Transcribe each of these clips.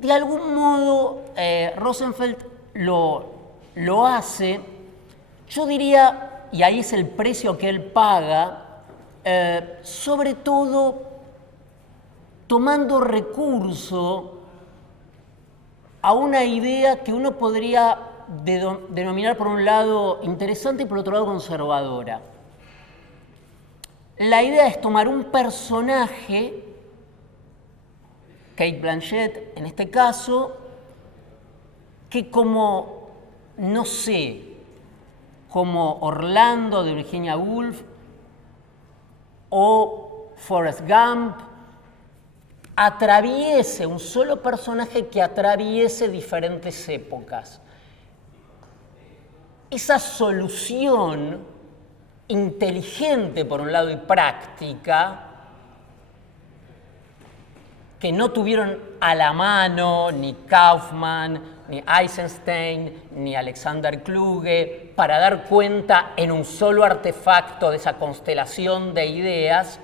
De algún modo, Rosenfeld lo hace, yo diría, y ahí es el precio que él paga, sobre todo tomando recurso a una idea que uno podría denominar por un lado interesante y por otro lado conservadora. La idea es tomar un personaje, Cate Blanchett en este caso, que como, no sé, como Orlando de Virginia Woolf o Forrest Gump, atraviese, un solo personaje que atraviese diferentes épocas. Esa solución inteligente por un lado y práctica, que no tuvieron a la mano ni Kaufman, ni Eisenstein, ni Alexander Kluge, para dar cuenta en un solo artefacto de esa constelación de ideas,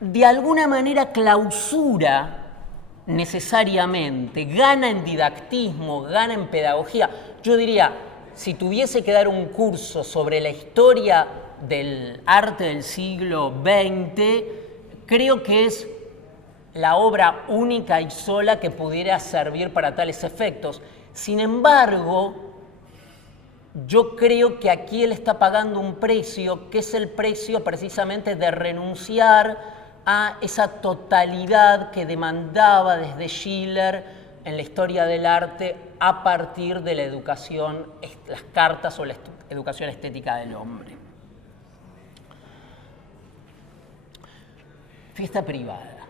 de alguna manera clausura necesariamente, gana en didactismo, gana en pedagogía. Yo diría, si tuviese que dar un curso sobre la historia del arte del siglo XX, creo que es la obra única y sola que pudiera servir para tales efectos. Sin embargo, yo creo que aquí él está pagando un precio, que es el precio precisamente de renunciar a esa totalidad que demandaba desde Schiller en la historia del arte a partir de la educación, las cartas o la educación estética del hombre. Fiesta privada.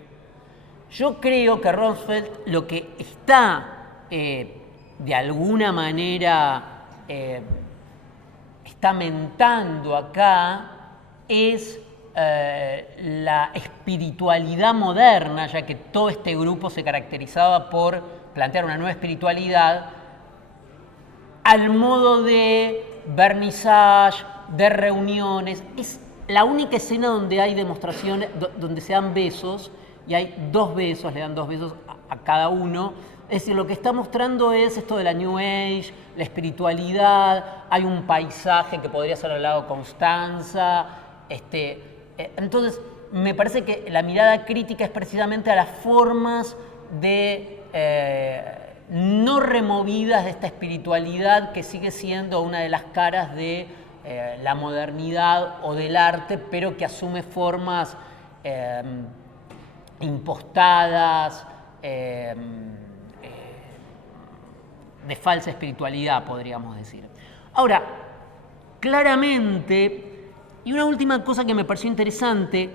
Yo creo que Rosenfeld lo que está de alguna manera está mentando acá es la espiritualidad moderna, ya que todo este grupo se caracterizaba por plantear una nueva espiritualidad al modo de vernissage, de reuniones. Es la única escena donde hay demostraciones, donde se dan besos, y hay 2 besos, le dan 2 besos a cada uno. Es decir, lo que está mostrando es esto de la New Age, la espiritualidad, hay un paisaje que podría ser al lado Constanza. Entonces, me parece que la mirada crítica es precisamente a las formas de no removidas de esta espiritualidad que sigue siendo una de las caras de la modernidad o del arte, pero que asume formas impostadas, de falsa espiritualidad, podríamos decir. Ahora, claramente, y una última cosa que me pareció interesante,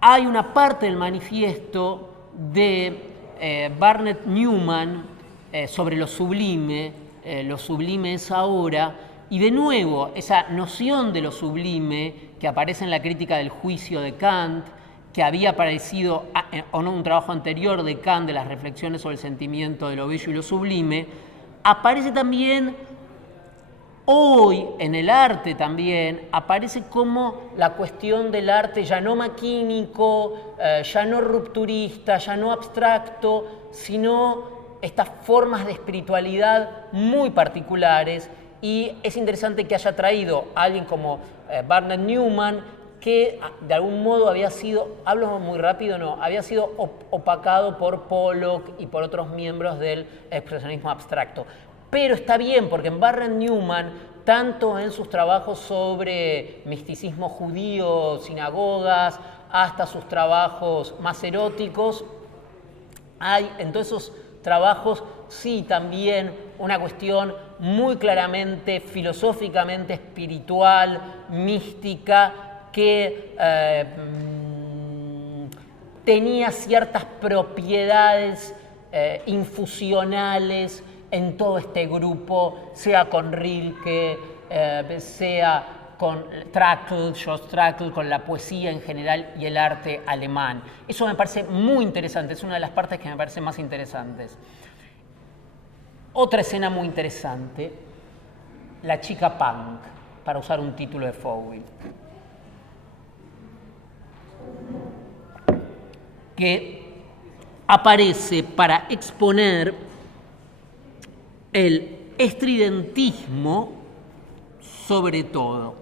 hay una parte del manifiesto de Barnett Newman sobre lo sublime es ahora, y de nuevo esa noción de lo sublime que aparece en la crítica del juicio de Kant, que había aparecido o no un trabajo anterior de Kant de las reflexiones sobre el sentimiento de lo bello y lo sublime, aparece también hoy en el arte también, aparece como la cuestión del arte ya no maquínico, ya no rupturista, ya no abstracto, sino estas formas de espiritualidad muy particulares. Y es interesante que haya traído a alguien como Barnett Newman, que de algún modo había sido, hablo muy rápido, no, había sido opacado por Pollock y por otros miembros del expresionismo abstracto. Pero está bien, porque en Barnett Newman, tanto en sus trabajos sobre misticismo judío, sinagogas, hasta sus trabajos más eróticos, hay en todos esos trabajos sí también una cuestión muy claramente filosóficamente espiritual, mística, que tenía ciertas propiedades infusionales en todo este grupo, sea con Rilke, sea con Jost Trakl, con la poesía en general y el arte alemán. Eso me parece muy interesante, es una de las partes que me parecen más interesantes. Otra escena muy interesante, la chica punk, para usar un título de Fouil. que aparece para exponer el estridentismo sobre todo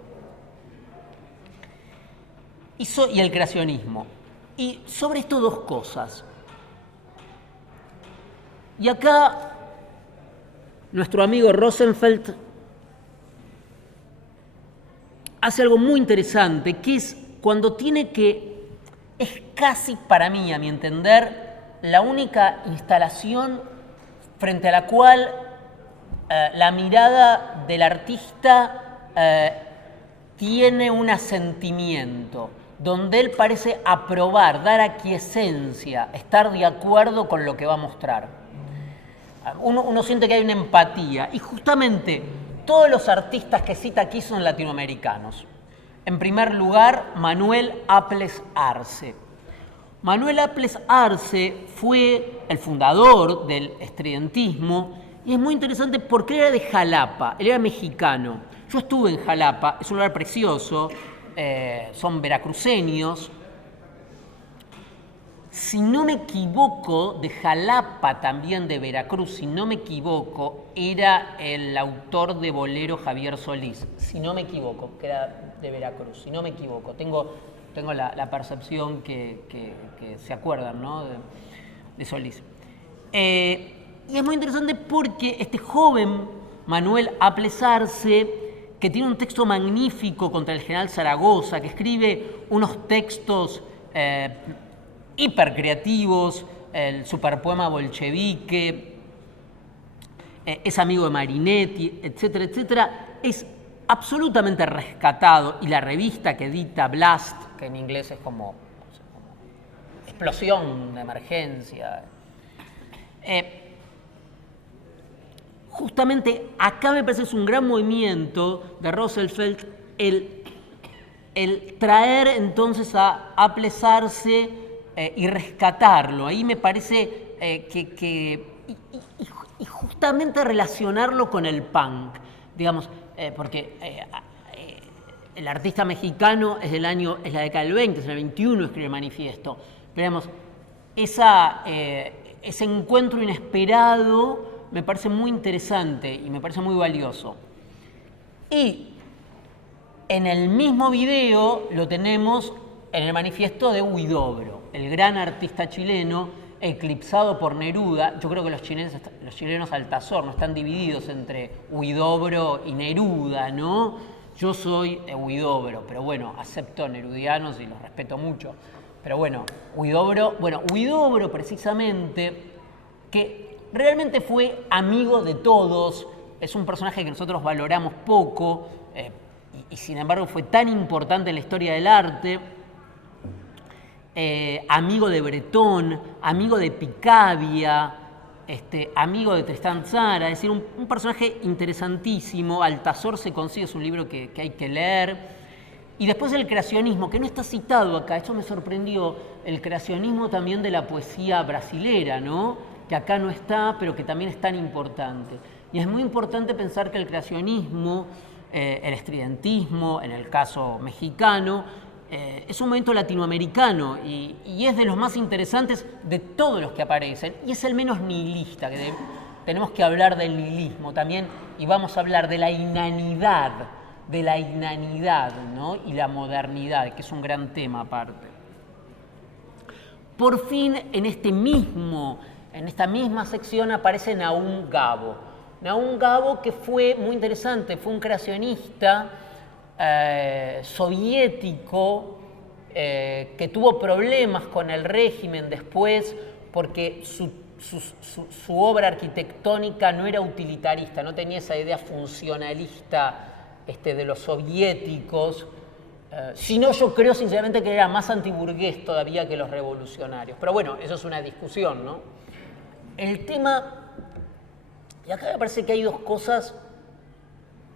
y el creacionismo. Y sobre esto dos cosas. Y acá nuestro amigo Rosenfeld hace algo muy interesante, que es cuando es casi para mí, a mi entender, la única instalación frente a la cual la mirada del artista tiene un asentimiento, donde él parece aprobar, dar aquiescencia, estar de acuerdo con lo que va a mostrar. Uno siente que hay una empatía, y justamente todos los artistas que cita aquí son latinoamericanos. En primer lugar, Manuel Apples Arce. Manuel Apples Arce fue el fundador del estridentismo, y es muy interesante porque él era de Jalapa, él era mexicano. Yo estuve en Jalapa, es un lugar precioso, son veracruceños. Si no me equivoco, de Jalapa, también de Veracruz, si no me equivoco, era el autor de Bolero Javier Solís, si no me equivoco, que era de Veracruz, si no me equivoco. Tengo la percepción que se acuerdan, ¿no?, de Solís. Y es muy interesante porque este joven Manuel Apples Arce, que tiene un texto magnífico contra el general Zaragoza, que escribe unos textos hipercreativos, el superpoema bolchevique, es amigo de Marinetti, etcétera, etcétera, es absolutamente rescatado, y la revista que edita Blast, que en inglés es como explosión de emergencia, justamente acá me parece es un gran movimiento de Rosenfeld el traer entonces a Apples Arce y rescatarlo. Ahí me parece y justamente relacionarlo con el punk, digamos, porque el artista mexicano es la década del 20, es el 21, escribe el manifiesto. Pero digamos, ese encuentro inesperado me parece muy interesante y me parece muy valioso. Y en el mismo video lo tenemos en el manifiesto de Huidobro, el gran artista chileno, eclipsado por Neruda. Yo creo que los chilenos Altazor no están divididos entre Huidobro y Neruda, ¿no? Yo soy Huidobro, pero bueno, acepto nerudianos y los respeto mucho. Pero bueno, Huidobro precisamente, que realmente fue amigo de todos, es un personaje que nosotros valoramos poco, y sin embargo fue tan importante en la historia del arte, amigo de Bretón, amigo de Picabia, amigo de Tristán Tzara, es decir, un personaje interesantísimo. Altazor se consigue, es un libro que hay que leer. Y después el creacionismo, que no está citado acá, esto me sorprendió, el creacionismo también de la poesía brasilera, ¿no?, que acá no está, pero que también es tan importante. Y es muy importante pensar que el creacionismo, el estridentismo, en el caso mexicano, es un movimiento latinoamericano y es de los más interesantes de todos los que aparecen, y es el menos nihilista, que tenemos que hablar del nihilismo también, y vamos a hablar de la inanidad, ¿no?, y la modernidad, que es un gran tema aparte. Por fin, en esta misma sección aparece Nahum Gabo. Nahum Gabo, que fue muy interesante, fue un creacionista soviético que tuvo problemas con el régimen después porque su obra arquitectónica no era utilitarista, no tenía esa idea funcionalista de los soviéticos, sino yo creo sinceramente que era más antiburgués todavía que los revolucionarios. Pero bueno, eso es una discusión, ¿no? El tema, y acá me parece que hay dos cosas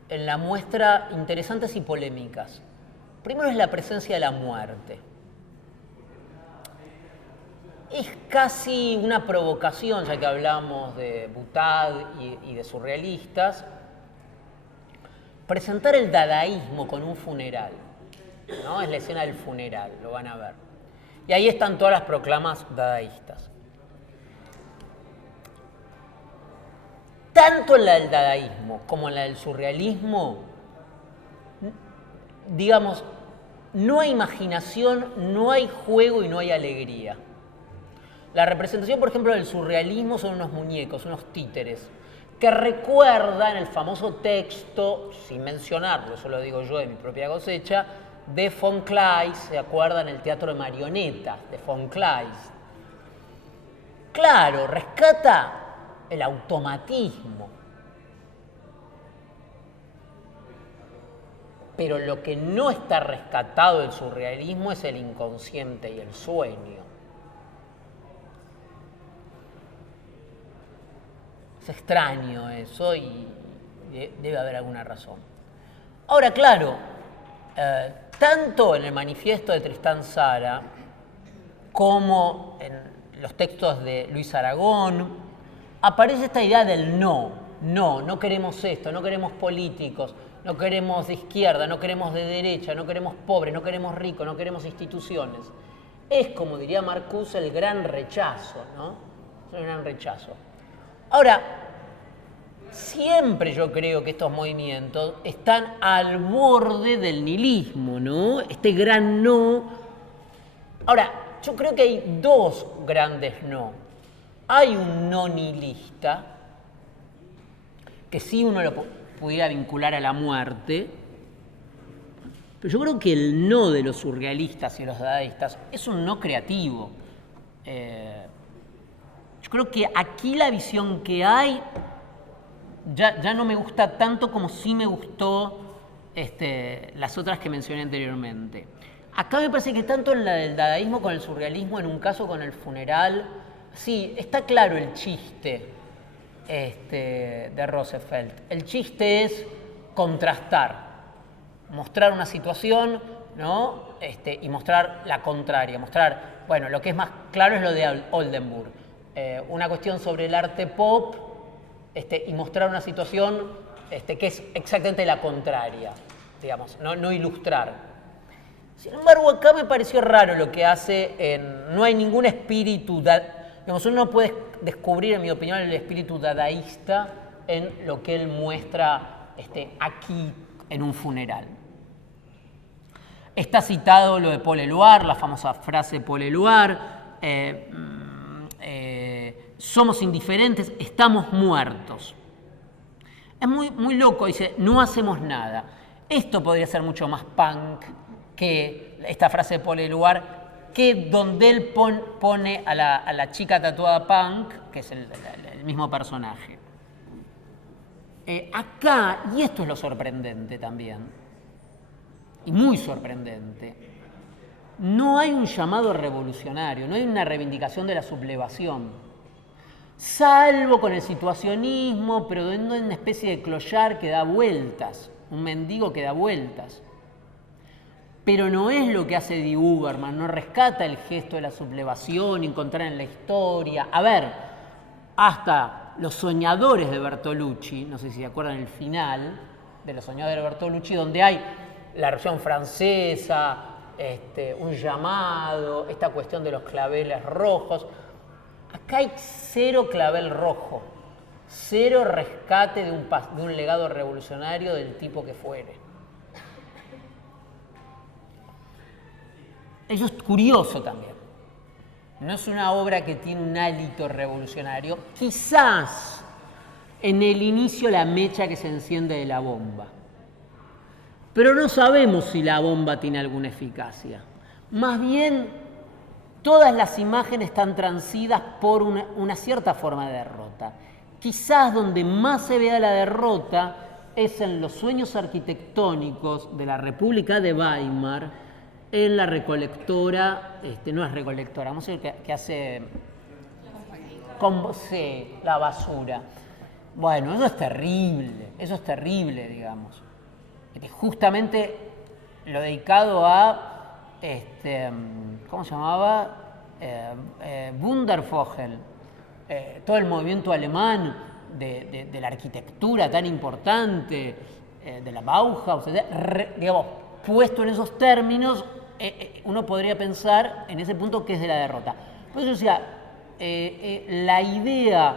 en la muestra interesantes y polémicas. Primero es la presencia de la muerte. Es casi una provocación, ya que hablamos de Butad y de surrealistas, presentar el dadaísmo con un funeral, ¿no? Es la escena del funeral, lo van a ver. Y ahí están todas las proclamas dadaístas. Tanto en la del dadaísmo como en la del surrealismo, digamos, no hay imaginación, no hay juego y no hay alegría. La representación, por ejemplo, del surrealismo son unos muñecos, unos títeres, que recuerdan el famoso texto, sin mencionarlo, eso lo digo yo de mi propia cosecha, de von Kleist, ¿se acuerdan? El teatro de marionetas de von Kleist. Claro, rescata el automatismo. Pero lo que no está rescatado del surrealismo es el inconsciente y el sueño. Es extraño eso y debe haber alguna razón. Ahora, claro, tanto en el manifiesto de Tristán Tzara como en los textos de Luis Aragón aparece esta idea del no queremos esto, no queremos políticos, no queremos de izquierda, no queremos de derecha, no queremos pobres, no queremos ricos, no queremos instituciones. Es, como diría Marcuse, el gran rechazo, ¿no? Es el gran rechazo. Ahora, siempre yo creo que estos movimientos están al borde del nihilismo, ¿no? Este gran no. Ahora, yo creo que hay dos grandes no. Hay un no nihilista, que sí uno lo pudiera vincular a la muerte, pero yo creo que el no de los surrealistas y los dadaístas es un no creativo. Yo creo que aquí la visión que hay ya no me gusta tanto como sí me gustó las otras que mencioné anteriormente. Acá me parece que tanto en la del dadaísmo con el surrealismo, en un caso con el funeral, sí, está claro el chiste de Roosevelt. El chiste es contrastar, mostrar una situación, ¿no? Y mostrar la contraria, mostrar, bueno, lo que es más claro es lo de Oldenburg, una cuestión sobre el arte pop, y mostrar una situación que es exactamente la contraria, digamos, no ilustrar. Sin embargo, acá me pareció raro lo que hace no hay ningún espíritu, digamos, uno no puede descubrir, en mi opinión, el espíritu dadaísta en lo que él muestra aquí en un funeral. Está citado lo de Paul Éluard, la famosa frase de Paul Éluard, somos indiferentes, estamos muertos. Es muy loco, dice, no hacemos nada. Esto podría ser mucho más punk que esta frase de Paul Éluard, que donde él pone a la chica tatuada punk, que es el mismo personaje. Acá, y esto es lo sorprendente también, y muy sorprendente, no hay un llamado revolucionario, no hay una reivindicación de la sublevación, salvo con el situacionismo, pero en una especie de clochard que da vueltas, un mendigo que da vueltas. Pero no es lo que hace Di Huberman, no rescata el gesto de la sublevación, encontrar en la historia. A ver, hasta Los soñadores de Bertolucci, no sé si se acuerdan el final de Los soñadores de Bertolucci, donde hay la versión francesa, un llamado, esta cuestión de los claveles rojos. Acá hay cero clavel rojo, cero rescate de un legado revolucionario del tipo que fuere. Eso es curioso también. No es una obra que tiene un hálito revolucionario. Quizás en el inicio la mecha que se enciende de la bomba. Pero no sabemos si la bomba tiene alguna eficacia. Más bien, todas las imágenes están transidas por una cierta forma de derrota. Quizás donde más se vea la derrota es en los sueños arquitectónicos de la República de Weimar, en la recolectora, no es recolectora, vamos a decir que hace la basura. Bueno, eso es terrible, digamos. Justamente lo dedicado a, ¿cómo se llamaba? Wundervogel, todo el movimiento alemán de la arquitectura tan importante, de la Bauhaus, digamos, puesto en esos términos, uno podría pensar en ese punto que es de la derrota. Por eso decía, la idea,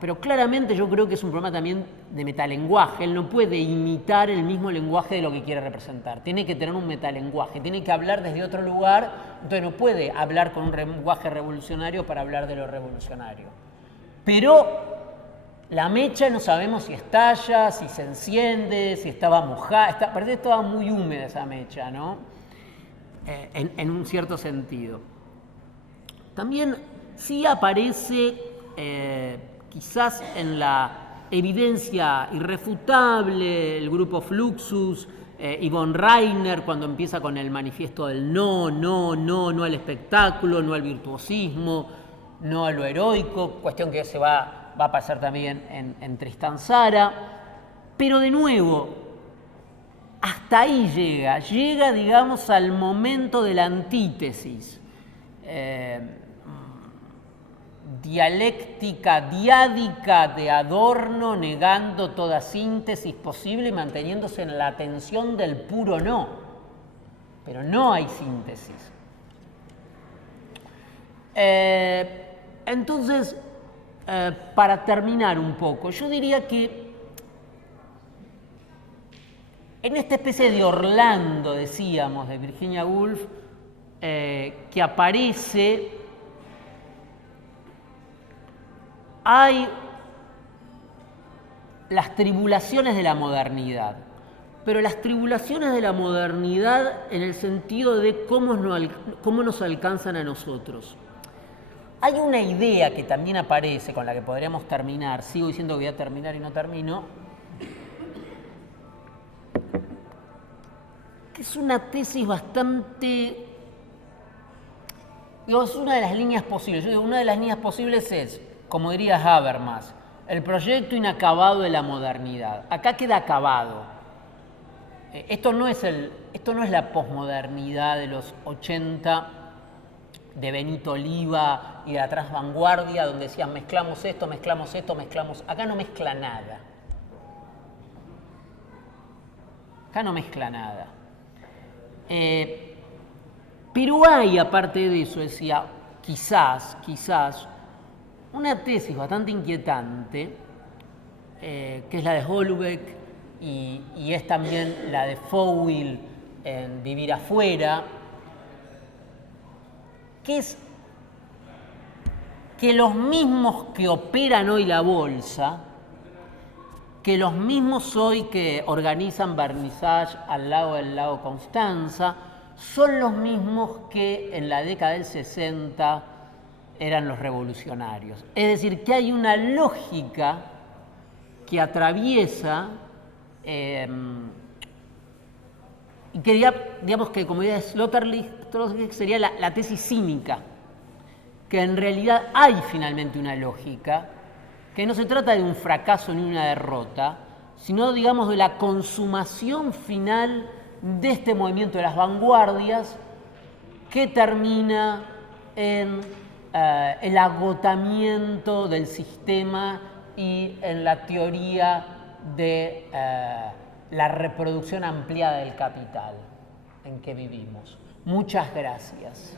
pero claramente yo creo que es un problema también de metalenguaje. Él no puede imitar el mismo lenguaje de lo que quiere representar. Tiene que tener un metalenguaje, tiene que hablar desde otro lugar, entonces no puede hablar con un lenguaje revolucionario para hablar de lo revolucionario. Pero la mecha no sabemos si estalla, si se enciende, si estaba mojada, parece que estaba muy húmeda esa mecha, ¿no? En un cierto sentido. También sí aparece quizás en la evidencia irrefutable el grupo Fluxus, Yvonne Rainer cuando empieza con el manifiesto del no al espectáculo, no al virtuosismo, no a lo heroico, cuestión que se va a pasar también en Tristán Tzara, pero de nuevo, hasta ahí llega digamos al momento de la antítesis, dialéctica diádica de Adorno negando toda síntesis posible y manteniéndose en la tensión del puro no, pero no hay síntesis. Entonces, para terminar un poco, yo diría que en esta especie de Orlando, decíamos, de Virginia Woolf, que aparece, hay las tribulaciones de la modernidad, pero las tribulaciones de la modernidad en el sentido de cómo nos alcanzan a nosotros. Hay una idea que también aparece, con la que podríamos terminar, sigo diciendo que voy a terminar y no termino, que es una tesis bastante, es una de las líneas posibles. Yo digo, una de las líneas posibles es, como diría Habermas, el proyecto inacabado de la modernidad. Acá queda acabado. Esto no es la posmodernidad de los 80 de Benito Oliva y de la transvanguardia, donde decían mezclamos esto, mezclamos. Acá no mezcla nada. Acá no mezcla nada. Pero hay, aparte de eso, decía, quizás, una tesis bastante inquietante, que es la de Houellebecq y es también la de Fouil en Vivir afuera, que es que los mismos que operan hoy la bolsa, que los mismos hoy que organizan vernissage al lado del lago Constanza, son los mismos que en la década del 60 eran los revolucionarios. Es decir, que hay una lógica que atraviesa y que digamos que, como diría Sloterdijk, sería la tesis cínica, que en realidad hay finalmente una lógica, que no se trata de un fracaso ni una derrota, sino, digamos, de la consumación final de este movimiento de las vanguardias que termina en el agotamiento del sistema y en la teoría de la reproducción ampliada del capital en que vivimos. Muchas gracias.